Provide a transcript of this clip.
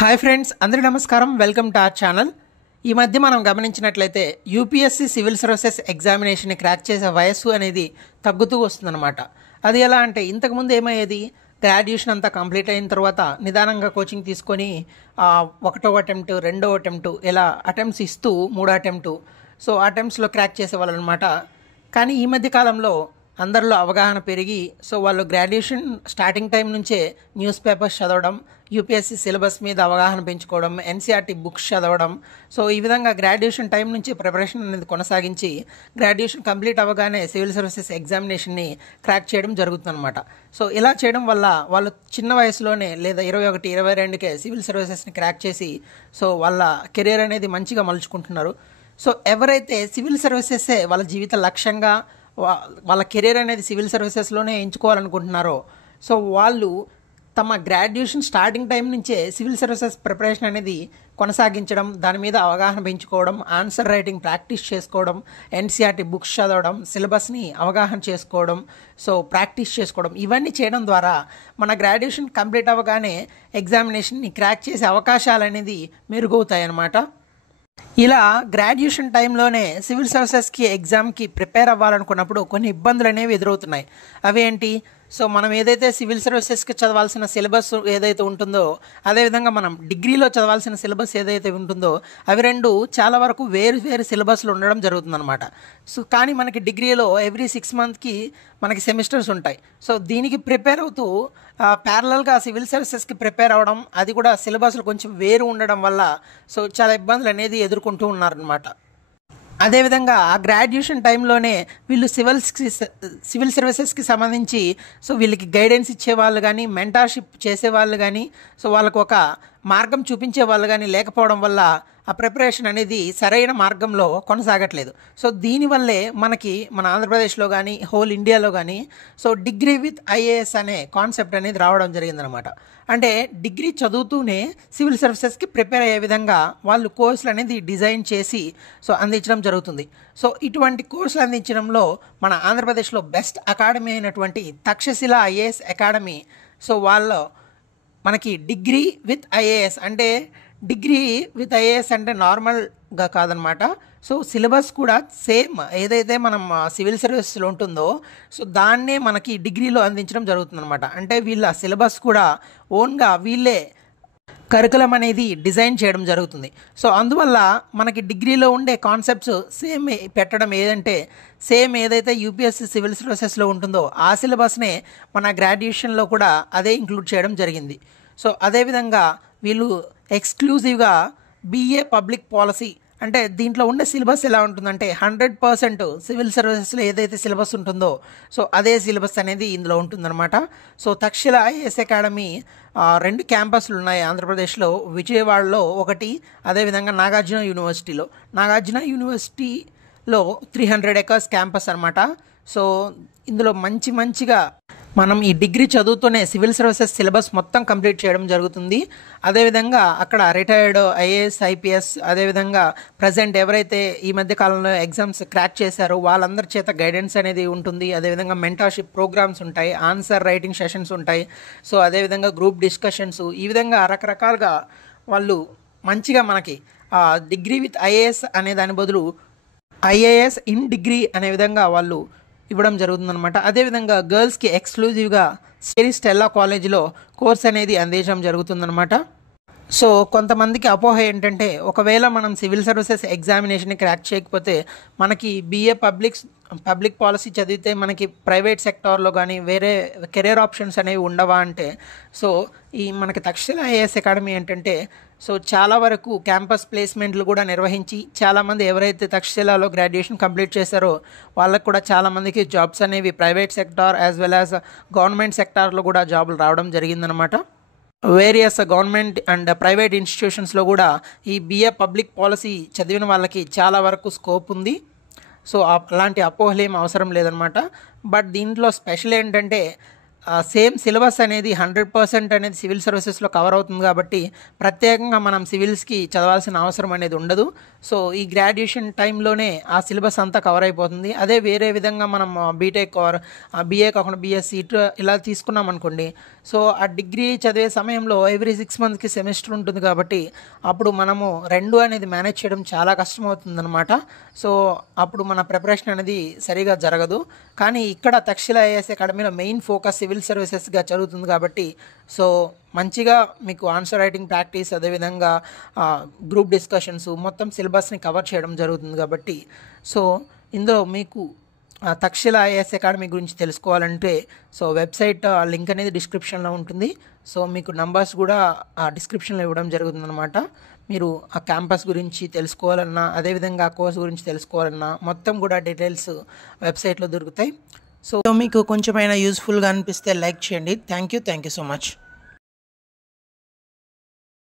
Hi friends, అందరికీ నమస్కారం. Welcome to our channel. ఈ మధ్య మనం గమనించినట్లయితే యూపీఎస్సీ సివిల్ సర్వీసెస్ ఎగ్జామినేషన్ని క్రాక్ చేసే వయస్సు అనేది తగ్గుతూ వస్తుందన్నమాట. అది ఎలా అంటే, ఇంతకుముందు ఏమయ్యేది, గ్రాడ్యుయేషన్ అంతా కంప్లీట్ అయిన తర్వాత నిదానంగా కోచింగ్ తీసుకొని ఒకటో అటెంప్ట్, రెండో అటెంప్ట్, ఇలా అటెంప్ట్స్ ఇస్తూ మూడో అటెంప్ట్, సో అటెంప్ట్స్లో క్రాక్ చేసేవాళ్ళు అనమాట. కానీ ఈ మధ్య కాలంలో అందరిలో అవగాహన పెరిగి, సో వాళ్ళు గ్రాడ్యుయేషన్ స్టార్టింగ్ టైం నుంచే న్యూస్ పేపర్స్ చదవడం, యూపీఎస్సీ సిలబస్ మీద అవగాహన పెంచుకోవడం, ఎన్సీఆర్టీ బుక్స్ చదవడం, సో ఈ విధంగా గ్రాడ్యుయేషన్ టైం నుంచి ప్రిపరేషన్ అనేది కొనసాగించి గ్రాడ్యుయేషన్ కంప్లీట్ అవ్వగానే సివిల్ సర్వీసెస్ ఎగ్జామినేషన్ని క్రాక్ చేయడం జరుగుతుందన్నమాట. సో ఇలా చేయడం వల్ల వాళ్ళు చిన్న వయసులోనే లేదా 21, 22కే సివిల్ సర్వీసెస్ని క్రాక్ చేసి సో వాళ్ళ కెరీర్ అనేది మంచిగా మలుచుకుంటున్నారు. సో ఎవరైతే సివిల్ సర్వీసెస్సే వాళ్ళ జీవిత లక్ష్యంగా వాళ్ళ కెరీర్ అనేది సివిల్ సర్వీసెస్లోనే ఎంచుకోవాలనుకుంటున్నారో, సో వాళ్ళు తమ గ్రాడ్యుయేషన్ స్టార్టింగ్ టైం నుంచే సివిల్ సర్వీసెస్ ప్రిపరేషన్ అనేది కొనసాగించడం, దాని మీద అవగాహన పెంచుకోవడం, ఆన్సర్ రైటింగ్ ప్రాక్టీస్ చేసుకోవడం, ఎన్సీఆర్టీ బుక్స్ చదవడం, సిలబస్ని అవగాహన చేసుకోవడం, సో ప్రాక్టీస్ చేసుకోవడం, ఇవన్నీ చేయడం ద్వారా మన గ్రాడ్యుయేషన్ కంప్లీట్ అవ్వగానే ఎగ్జామినేషన్ని క్రాక్ చేసే అవకాశాలు అనేది మెరుగవుతాయి అన్నమాట. ఇలా గ్రాడ్యుయేషన్ టైంలోనే సివిల్ సర్వీసెస్కి ఎగ్జామ్కి ప్రిపేర్ అవ్వాలనుకున్నప్పుడు కొన్ని ఇబ్బందులు అనేవి ఎదురవుతున్నాయి. అవేంటి, సో మనం ఏదైతే సివిల్ సర్వీసెస్కి చదవాల్సిన సిలబస్ ఏదైతే ఉంటుందో, అదేవిధంగా మనం డిగ్రీలో చదవాల్సిన సిలబస్ ఏదైతే ఉంటుందో, అవి రెండు చాలా వరకు వేరు వేరు సిలబస్లు ఉండడం జరుగుతుందన్నమాట. సో కానీ మనకి డిగ్రీలో ఎవ్రీ 6 మంత్కి మనకి సెమిస్టర్స్ ఉంటాయి. సో దీనికి ప్రిపేర్ అవుతూ ప్యారలల్గా సివిల్ సర్వీసెస్కి ప్రిపేర్ అవ్వడం, అది కూడా సిలబస్లు కొంచెం వేరు ఉండడం వల్ల సో చాలా ఇబ్బందులు అనేది ఎదుర్కొంటూ ఉన్నారనమాట. అదేవిధంగా ఆ గ్రాడ్యుయేషన్ టైంలోనే వీళ్ళు సివిల్ సర్వీసెస్కి సంబంధించి సో వీళ్ళకి గైడెన్స్ ఇచ్చేవాళ్ళు కానీ, మెంటార్షిప్ చేసేవాళ్ళు కానీ, సో వాళ్ళకు ఒక మార్గం చూపించే వాళ్ళు కానీ లేకపోవడం వల్ల ఆ ప్రిపరేషన్ అనేది సరైన మార్గంలో కొనసాగట్లేదు. సో దీనివల్లే మనకి మన ఆంధ్రప్రదేశ్లో కానీ హోల్ ఇండియాలో కానీ సో డిగ్రీ విత్ ఐఏఎస్ అనే కాన్సెప్ట్ అనేది రావడం జరిగిందనమాట. అంటే డిగ్రీ చదువుతూనే సివిల్ సర్వీసెస్కి ప్రిపేర్ అయ్యే విధంగా వాళ్ళు కోర్సులు అనేది డిజైన్ చేసి సో అందించడం జరుగుతుంది. సో ఇటువంటి కోర్సులు అందించడంలో మన ఆంధ్రప్రదేశ్లో బెస్ట్ అకాడమీ అయినటువంటి తక్షశిల ఐఏఎస్ అకాడమీ, సో వాళ్ళు మనకి డిగ్రీ విత్ ఐఏఎస్ అంటే, డిగ్రీ విత్ ఐఏఎస్ అంటే నార్మల్గా కాదనమాట. సో సిలబస్ కూడా సేమ్ ఏదైతే మనం సివిల్ సర్వీసెస్లో ఉంటుందో సో దాన్నే మనకి డిగ్రీలో అందించడం జరుగుతుందన్నమాట. అంటే వీళ్ళ సిలబస్ కూడా ఓన్గా వీళ్ళే కరికులం అనేది డిజైన్ చేయడం జరుగుతుంది. సో అందువల్ల మనకి డిగ్రీలో ఉండే కాన్సెప్ట్స్ సేమ్ పెట్టడం, సేమ్ ఏదైతే యూపీఎస్సీ సివిల్ సర్వీసెస్లో ఉంటుందో ఆ సిలబస్నే మన గ్రాడ్యుయేషన్లో కూడా అదే ఇంక్లూడ్ చేయడం జరిగింది. సో అదేవిధంగా వీళ్ళు ఎక్స్క్లూజివ్గా బీఏ పబ్లిక్ పాలసీ, అంటే దీంట్లో ఉండే సిలబస్ ఎలా ఉంటుందంటే 100% సివిల్ సర్వీసెస్లో ఏదైతే సిలబస్ ఉంటుందో సో అదే సిలబస్ అనేది ఇందులో ఉంటుందన్నమాట. సో తక్షశిల ఐఏఎస్ అకాడమీ 2 క్యాంపస్లు ఉన్నాయి ఆంధ్రప్రదేశ్లో. విజయవాడలో ఒకటి, అదేవిధంగా నాగార్జున యూనివర్సిటీలో 300 acres క్యాంపస్ అనమాట. సో ఇందులో మంచిగా మనం ఈ డిగ్రీ చదువుతూనే సివిల్ సర్వీసెస్ సిలబస్ మొత్తం కంప్లీట్ చేయడం జరుగుతుంది. అదేవిధంగా అక్కడ రిటైర్డ్ ఐఏఎస్, ఐపీఎస్, అదేవిధంగా ప్రజెంట్ ఎవరైతే ఈ మధ్య కాలంలో ఎగ్జామ్స్ క్రాక్ చేశారో వాళ్ళందరి చేత గైడెన్స్ అనేది ఉంటుంది. అదేవిధంగా మెంటార్షిప్ ప్రోగ్రామ్స్ ఉంటాయి, ఆన్సర్ రైటింగ్ సెషన్స్ ఉంటాయి, సో అదేవిధంగా గ్రూప్ డిస్కషన్స్, ఈ విధంగా రకరకాలుగా వాళ్ళు మంచిగా మనకి డిగ్రీ విత్ ఐఏఎస్ అనే దాని బదులు ఐఏఎస్ ఇన్ డిగ్రీ అనే విధంగా వాళ్ళు ఇవ్వడం జరుగుతుందన్నమాట. అదేవిధంగా గర్ల్స్కి ఎక్స్క్లూజివ్గా స్టెల్లా కాలేజీలో కోర్స్ అనేది అందించడం జరుగుతుందన్నమాట. సో కొంతమందికి అపోహ ఏంటంటే, ఒకవేళ మనం సివిల్ సర్వీసెస్ ఎగ్జామినేషన్ని క్రాక్ చేయకపోతే మనకి బీఏ పబ్లిక్ పాలసీ చదివితే మనకి ప్రైవేట్ సెక్టార్లో కానీ వేరే కెరీర్ ఆప్షన్స్ అనేవి ఉండవా అంటే, సో ఈ మనకి తక్షశిల ఐఏఎస్ అకాడమీ ఏంటంటే సో చాలా వరకు క్యాంపస్ ప్లేస్మెంట్లు కూడా నిర్వహించి చాలామంది ఎవరైతే తక్షశిలలో గ్రాడ్యుయేషన్ కంప్లీట్ చేశారో వాళ్ళకు కూడా చాలామందికి జాబ్స్ అనేవి private sector as well as government సెక్టార్లో కూడా జాబులు రావడం జరిగిందనమాట. వేరియస్ గవర్నమెంట్ అండ్ ప్రైవేట్ ఇన్స్టిట్యూషన్స్లో కూడా ఈ బీఏ పబ్లిక్ పాలసీ చదివిన వాళ్ళకి చాలా వరకు స్కోప్ ఉంది. సో అలాంటి అపోహలు ఏం అవసరం లేదనమాట. బట్ దీంట్లో స్పెషల్ ఏంటంటే సేమ్ సిలబస్ అనేది 100% అనేది సివిల్ సర్వీసెస్లో కవర్ అవుతుంది కాబట్టి ప్రత్యేకంగా మనం సివిల్స్కి చదవాల్సిన అవసరం అనేది ఉండదు. సో ఈ గ్రాడ్యుయేషన్ టైంలోనే ఆ సిలబస్ అంతా కవర్ అయిపోతుంది. అదే వేరే విధంగా మనం బీటెక్ ఆర్ బీఏ కాకుండా బీఎస్సీ ఇలా తీసుకున్నాం అనుకోండి, సో ఆ డిగ్రీ చదివే సమయంలో ఎవ్రీ 6 మంత్స్కి సెమిస్టర్ ఉంటుంది కాబట్టి అప్పుడు మనము రెండు అనేది మేనేజ్ చేయడం చాలా కష్టమవుతుందన్నమాట. సో అప్పుడు మన ప్రిపరేషన్ అనేది సరిగా జరగదు. కానీ ఇక్కడ తక్షశిల ఐఏఎస్ అకాడమీలో మెయిన్ ఫోకస్ సివిల్ సర్వీసెస్గా జరుగుతుంది కాబట్టి సో మంచిగా మీకు ఆన్సర్ రైటింగ్ ప్రాక్టీస్, అదేవిధంగా గ్రూప్ డిస్కషన్స్, మొత్తం సిలబస్ని కవర్ చేయడం జరుగుతుంది కాబట్టి సో ఇందులో మీకు తక్షశిల ఐఏఎస్ అకాడమీ గురించి తెలుసుకోవాలంటే సో వెబ్సైట్ లింక్ అనేది డిస్క్రిప్షన్లో ఉంటుంది. సో మీకు నంబర్స్ కూడా ఆ డిస్క్రిప్షన్లో ఇవ్వడం జరుగుతుందన్నమాట. మీరు ఆ క్యాంపస్ గురించి తెలుసుకోవాలన్నా, అదేవిధంగా ఆ కోర్స్ గురించి తెలుసుకోవాలన్నా మొత్తం కూడా డీటెయిల్స్ వెబ్సైట్లో దొరుకుతాయి. సో మీకు కొంచెమైనా యూస్ఫుల్గా అనిపిస్తే లైక్ చేయండి. Thank you so much.